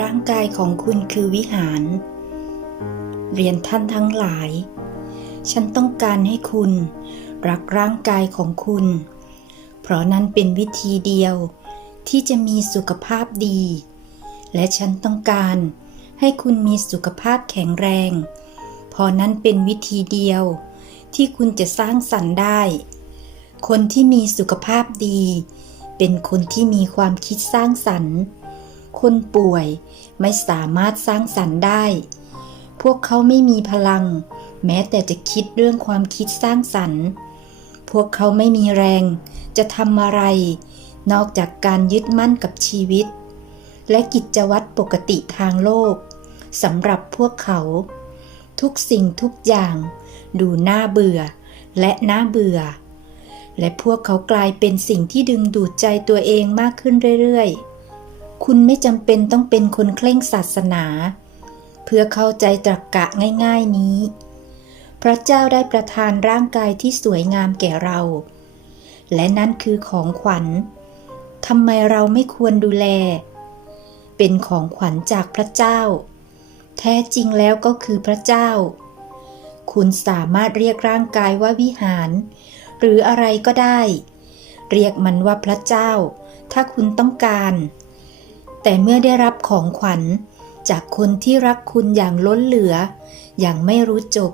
ร่างกายของคุณคือวิหาร เรียนท่านทั้งหลาย ฉันต้องการให้คุณ รักร่างกายของคุณ เพราะนั้นเป็นวิธีเดียวที่จะมีสุขภาพดี และฉันต้องการให้คุณมีสุขภาพแข็งแรง เพราะนั้นเป็นวิธีเดียวที่คุณจะสร้างสรรค์ได้ คนที่มีสุขภาพดี เป็นคนที่มีความคิดสร้างสรรค์ คนป่วย ไม่สามารถสร้างสรรค์ได้ พวกเขาไม่มีพลัง แม้แต่จะคิดเรื่องความคิดสร้างสรรค์ พวกเขาไม่มีแรง จะทำอะไร นอกจากการยึดมั่นกับชีวิต และกิจวัตรปกติทางโลกสำหรับพวกเขา ทุกสิ่งทุกอย่าง ดูน่าเบื่อ และน่าเบื่อและพวกเขากลายเป็นสิ่งที่ดึงดูดใจตัวเองมากขึ้นเรื่อยๆ คุณไม่จำเป็นต้องเป็นคนเคร่งศาสนา เพื่อเข้าใจตรรกกะง่าย ๆนี้ พระเจ้าได้ประทานร่างกายที่สวยงามแก่เรา และนั่นคือของขวัญทำไมเราไม่ควรดูแล เป็นของขวัญจากพระเจ้า แท้จริงแล้วก็คือพระเจ้า คุณสามารถเรียกร่างกายว่าวิหาร หรืออะไรก็ได้ เรียกมันว่าพระเจ้า ถ้าคุณต้องการ แต่เมื่อได้รับของขวัญ จากคนที่รักคุณอย่างล้นเหลือ อย่างไม่รู้จบ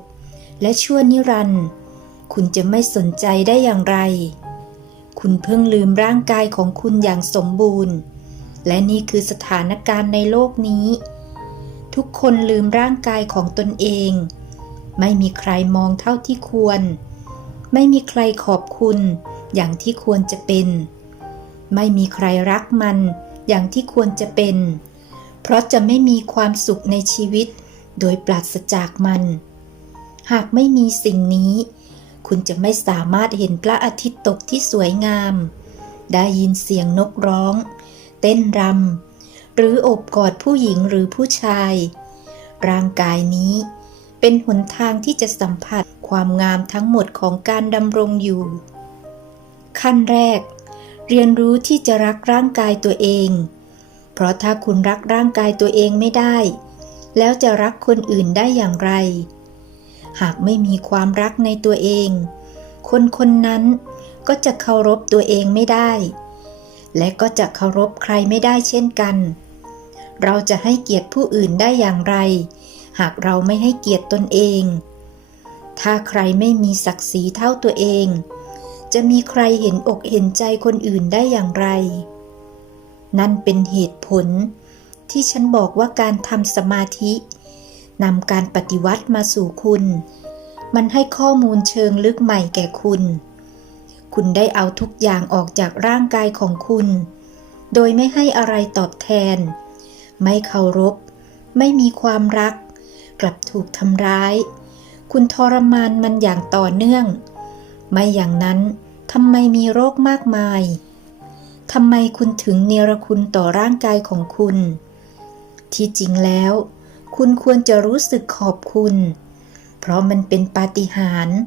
และชั่วนิรันดร์คุณจะไม่สนใจได้อย่างไร คุณเพิ่งลืมร่างกายของคุณอย่างสมบูรณ์ และนี่คือสถานการณ์ในโลกนี้ ทุกคนลืมร่างกายของตนเอง ไม่มีใครมองเท่าที่ควร ไม่มีใครขอบคุณอย่างที่ควรจะเป็น ไม่มีใครรักมัน อย่างที่ควรจะเป็น เพราะจะไม่มีความสุขในชีวิต โดยปราศจากมัน หากไม่มีสิ่งนี้ คุณจะไม่สามารถเห็นพระอาทิตย์ตกที่สวยงาม ได้ยินเสียงนกร้อง เต้นรำหรือโอบกอดผู้หญิงหรือผู้ชาย ร่างกายนี้เป็นหนทางที่จะสัมผัสความงามทั้งหมดของการดำรงอยู่ ขั้นแรก เรียนรู้ที่จะรักร่างกายตัวเอง เพราะถ้าคุณรักร่างกายตัวเองไม่ได้ แล้วจะรักคนอื่นได้อย่างไร หากไม่มีความรักในตัวเอง คนคนนั้นก็จะเคารพตัวเองไม่ได้ และก็จะเคารพใครไม่ได้เช่นกัน เราจะให้เกียรติผู้อื่นได้อย่างไร หากเราไม่ให้เกียรติตนเอง ถ้าใครไม่มีศักดิ์ศรีเท่าตัวเอง จะมีใครเห็นอกเห็นใจคนอื่นได้อย่างไร นั่นเป็นเหตุผลที่ฉันบอกว่าการทำสมาธินำการปฏิวัติมาสู่คุณ มันให้ข้อมูลเชิงลึกใหม่แก่คุณ คุณได้เอาทุกอย่างออกจากร่างกายของคุณ โดยไม่ให้อะไรตอบแทน ไม่เคารพ ไม่มีความรัก กลับถูกทำร้าย คุณทรมานมันอย่างต่อเนื่อง ไม่อย่างนั้นทำไมมีโรคมากมายทำไมคุณถึงเนรคุณต่อร่างกายของคุณ ที่จริงแล้ว คุณควรจะรู้สึกขอบคุณ เพราะมันเป็นปาฏิหาริย์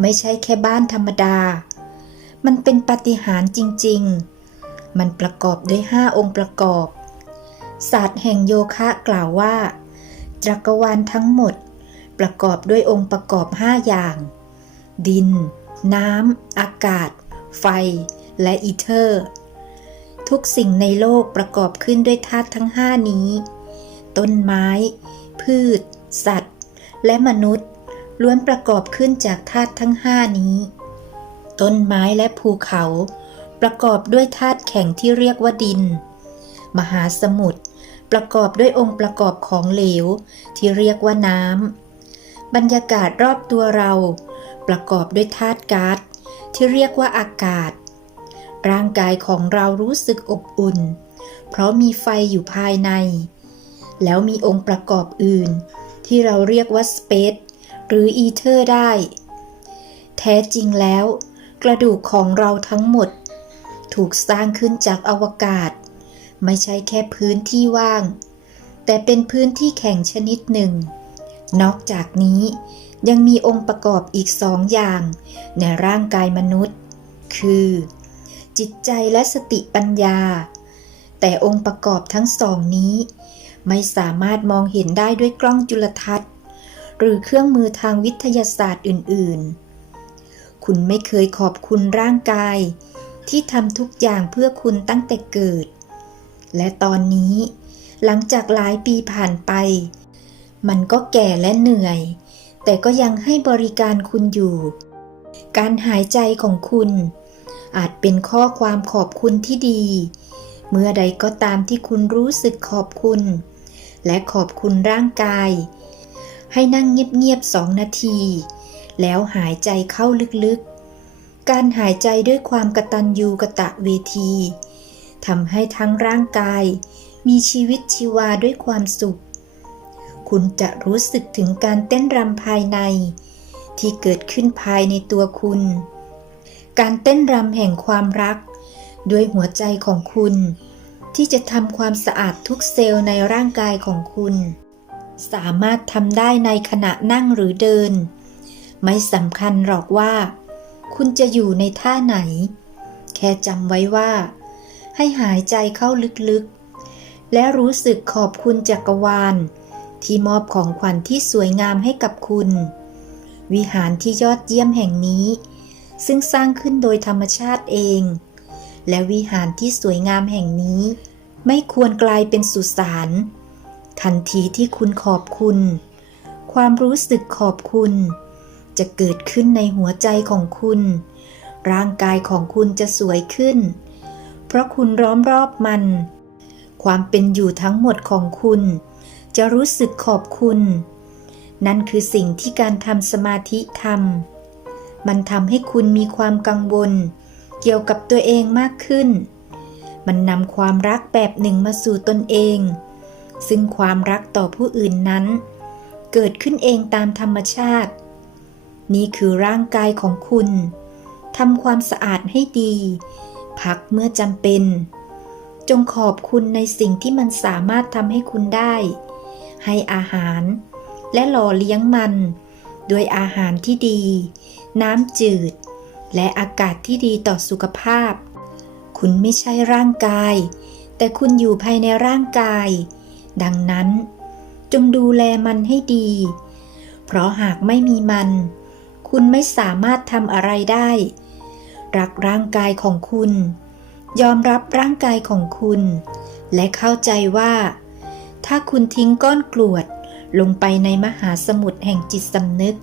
ไม่ใช่แค่บ้านธรรมดา มันเป็นปาฏิหาริย์จริง ๆ มันประกอบด้วยห้าองค์ประกอบ ศาสตร์แห่งโยคะกล่าวว่า จักรวาลทั้งหมด ประกอบด้วยองค์ประกอบห้าอย่าง ดิน น้ำ อากาศ ไฟ และอีเทอร์ ทุกสิ่งในโลกประกอบขึ้นด้วยธาตุทั้งห้านี้ ต้นไม้ พืช สัตว์ และมนุษย์ ล้วนประกอบขึ้นจากธาตุทั้งห้านี้ ต้นไม้และภูเขา ประกอบด้วยธาตุแข็งที่เรียกว่าดิน มหาสมุทรประกอบด้วยองค์ประกอบของเหลวที่เรียกว่าน้ำบรรยากาศรอบตัวเรา ประกอบด้วยธาตุก๊าซที่เรียกว่าอากาศ ร่างกายของเรารู้สึกอบอุ่น เพราะมีไฟอยู่ภายใน แล้วมีองค์ประกอบอื่น ที่เราเรียกว่าสเปซหรืออีเทอร์ได้ แท้จริงแล้ว กระดูกของเราทั้งหมด ถูกสร้างขึ้นจากอวกาศ ไม่ใช่แค่พื้นที่ว่าง แต่เป็นพื้นที่แข็งชนิดหนึ่ง นอกจากนี้ ยังมีองค์ประกอบอีกสองอย่าง ในร่างกายมนุษย์ คือ จิตใจและสติปัญญา แต่องค์ประกอบทั้งสองนี้ ไม่สามารถมองเห็นได้ด้วยกล้องจุลทรรศน์ หรือเครื่องมือทางวิทยาศาสตร์อื่น ๆ คุณไม่เคยขอบคุณร่างกาย ที่ทำทุกอย่างเพื่อคุณตั้งแต่เกิด และตอนนี้ หลังจากหลายปีผ่านไปมันก็แก่และเหนื่อย แต่ก็ยังให้บริการคุณอยู่ การหายใจของคุณ อาจเป็นข้อความขอบคุณที่ดี เมื่อใดก็ตามที่คุณรู้สึกขอบคุณ และขอบคุณร่างกาย ให้นั่งเงียบๆสองนาที แล้วหายใจเข้าลึกๆ การหายใจด้วยความกระตัญญูกระตะเวทีทำให้ทั้งร่างกาย มีชีวิตชีวาด้วยความสุข คุณจะรู้สึกถึงการเต้นรำภายใน ที่เกิดขึ้นภายในตัวคุณ การเต้นรำแห่งความรัก ด้วยหัวใจของคุณ ที่จะทำความสะอาดทุกเซลล์ในร่างกายของคุณ สามารถทำได้ในขณะนั่งหรือเดิน ไม่สำคัญหรอกว่า คุณจะอยู่ในท่าไหน แค่จำไว้ว่า ให้หายใจเข้าลึกๆและรู้สึกขอบคุณจักรวาล ที่มอบของขวัญที่สวยงามให้กับคุณ วิหารที่ยอดเยี่ยมแห่งนี้ ซึ่งสร้างขึ้นโดยธรรมชาติเอง และวิหารที่สวยงามแห่งนี้ ไม่ควรกลายเป็นสุสานทันทีที่คุณขอบคุณ ความรู้สึกขอบคุณ จะเกิดขึ้นในหัวใจของคุณ ร่างกายของคุณจะสวยขึ้น เพราะคุณร้อมรอบมัน ความเป็นอยู่ทั้งหมดของคุณ จะรู้สึกขอบคุณ นั่นคือสิ่งที่การทำสมาธิทำมันทำให้คุณมีความกังวล เกี่ยวกับตัวเองมากขึ้น มันนำความรักแบบหนึ่งมาสู่ตนเอง ซึ่งความรักต่อผู้อื่นนั้น เกิดขึ้นเองตามธรรมชาติ นี่คือร่างกายของคุณทำความสะอาดให้ดี พักเมื่อจำเป็น จงขอบคุณในสิ่งที่มันสามารถทำให้คุณได้ ให้อาหาร และหล่อเลี้ยงมันด้วยอาหารที่ดี น้ำจืด และอากาศที่ดีต่อสุขภาพ คุณไม่ใช่ร่างกาย แต่คุณอยู่ภายในร่างกาย ดังนั้น จงดูแลมันให้ดี เพราะหากไม่มีมัน คุณไม่สามารถทำอะไรได้ รักร่างกายของคุณ ยอมรับร่างกายของคุณ และเข้าใจว่า ถ้าคุณทิ้งก้อนกรวดลงไปในมหาสมุทรแห่งจิตสำนึก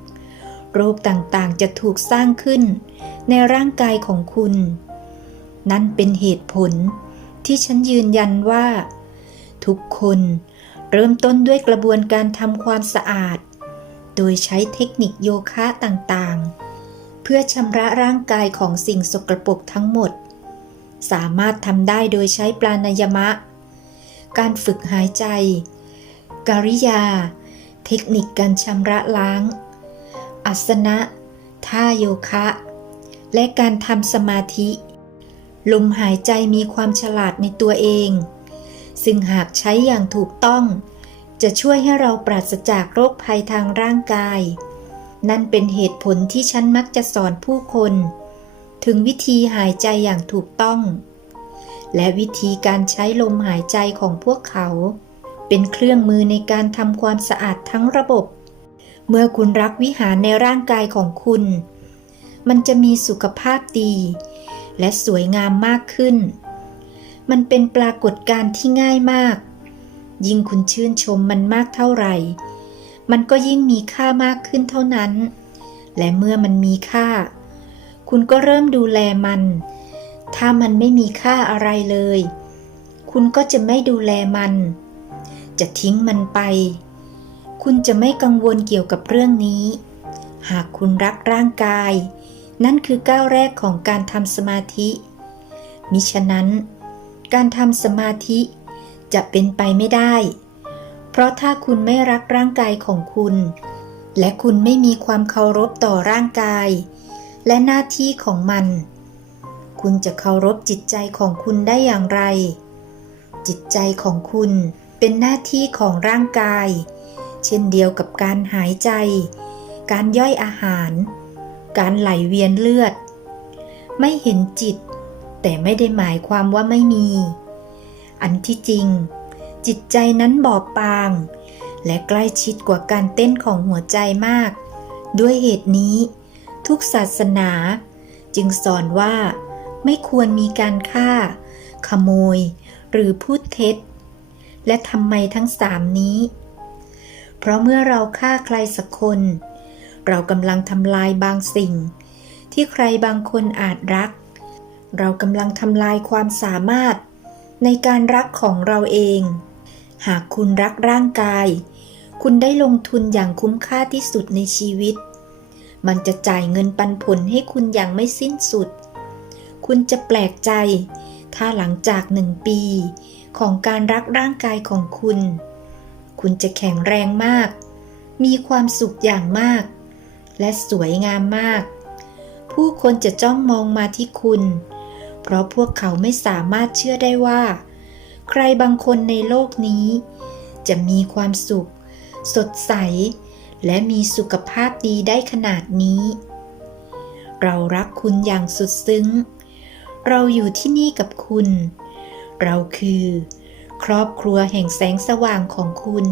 โรคต่างๆจะถูกสร้างขึ้นในร่างกายของคุณ นั่นเป็นเหตุผลที่ฉันยืนยันว่า ทุกคนเริ่มต้นด้วยกระบวนการทำความสะอาด โดยใช้เทคนิคโยคะต่างๆ เพื่อชำระร่างกายของสิ่งสกรปรกทั้งหมด สามารถทำได้โดยใช้ปลานยมะ การฝึกหายใจกริยา เทคนิคการชำระล้าง อัสนะ ท่าโยคะ และการทำสมาธิ ลมหายใจมีความฉลาดในตัวเอง ซึ่งหากใช้อย่างถูกต้อง จะช่วยให้เราปราศจากโรคภัยทางร่างกาย นั่นเป็นเหตุผลที่ฉันมักจะสอนผู้คน ถึงวิธีหายใจอย่างถูกต้อง และวิธีการใช้ลมหายใจของพวกเขา เป็นเครื่องมือในการทำความสะอาดทั้งระบบ เมื่อคุณรักวิหารในร่างกายของคุณ มันจะมีสุขภาพดี และสวยงามมากขึ้น มันเป็นปรากฏการณ์ที่ง่ายมาก ยิ่งคุณชื่นชมมันมากเท่าไหร่ มันก็ยิ่งมีค่ามากขึ้นเท่านั้น และเมื่อมันมีค่า คุณก็เริ่มดูแลมัน ถ้ามันไม่มีค่าอะไรเลย คุณก็จะไม่ดูแลมัน จะทิ้งมันไป คุณจะไม่กังวลเกี่ยวกับเรื่องนี้ หากคุณรักร่างกาย นั่นคือก้าวแรกของการทำสมาธิ มิฉะนั้น การทำสมาธิจะเป็นไปไม่ได้ เพราะถ้าคุณไม่รักร่างกายของคุณ และคุณไม่มีความเคารพต่อร่างกาย และหน้าที่ของมัน คุณจะเคารพจิตใจของคุณได้อย่างไร จิตใจของคุณเป็นหน้าที่ของร่างกาย เช่นเดียวกับการหายใจ การย่อยอาหาร การไหลเวียนเลือด ไม่เห็นจิต แต่ไม่ได้หมายความว่าไม่มี อันที่จริง จิตใจนั้นบอบบาง และใกล้ชิดกว่าการเต้นของหัวใจมาก ด้วยเหตุนี้ ทุกศาสนาจึงสอนว่า ไม่ควรมีการฆ่า ขโมย หรือพูดเท็จ และทำไมทั้งสามนี้ เพราะเมื่อเราฆ่าใครสักคน เรากำลังทำลายบางสิ่ง ที่ใครบางคนอาจรัก เรากำลังทำลายความสามารถในการรักของเราเอง หากคุณรักร่างกาย คุณได้ลงทุนอย่างคุ้มค่าที่สุดในชีวิต มันจะจ่ายเงินปันผลให้คุณอย่างไม่สิ้นสุด คุณจะแปลกใจ ถ้าหลังจากหนึ่งปี ของการรักร่างกายของคุณ คุณจะแข็งแรงมาก มีความสุขอย่างมาก และสวยงามมาก ผู้คนจะจ้องมองมาที่คุณ เพราะพวกเขาไม่สามารถเชื่อได้ว่า ใครบางคนในโลกนี้ จะมีความสุข สดใส และมีสุขภาพดีได้ขนาดนี้เรารักคุณอย่างสุดซึ้ง เราอยู่ที่นี่กับคุณ เราคือ ครอบครัวแห่งแสงสว่างของคุณ